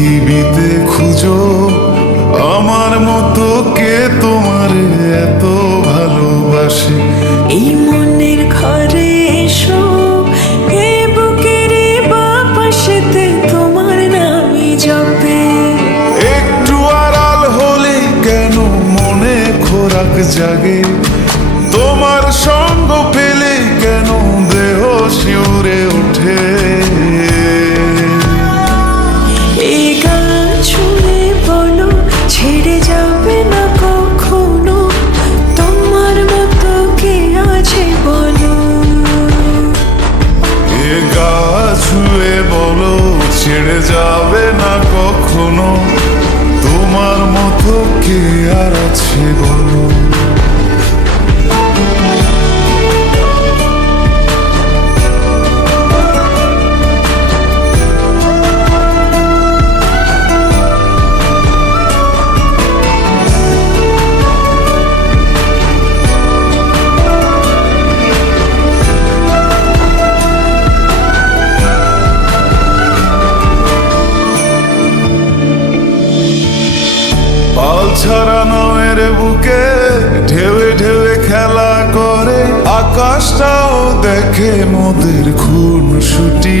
পৃথিবীতে খুঁজো আমার মতো কে তোমার এত ভালোবাসে? এই মনের ঘরে এসো বাপাশেতে তোমার একটু আড়াল হলে কেন মনে খোরাক জাগে? কত কি আর আছে বলো। মনের বুকে ঢেউে ঢেউে খেলা করে আকাশটাও দেখে মোদের খুন ছুটি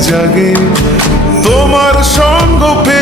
জাগে তোমার সঙ্গ পে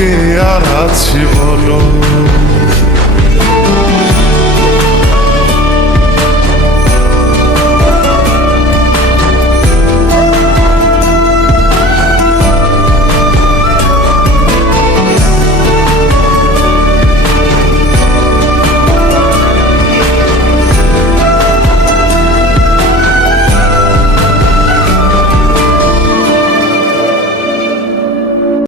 কে আর আছি বলো?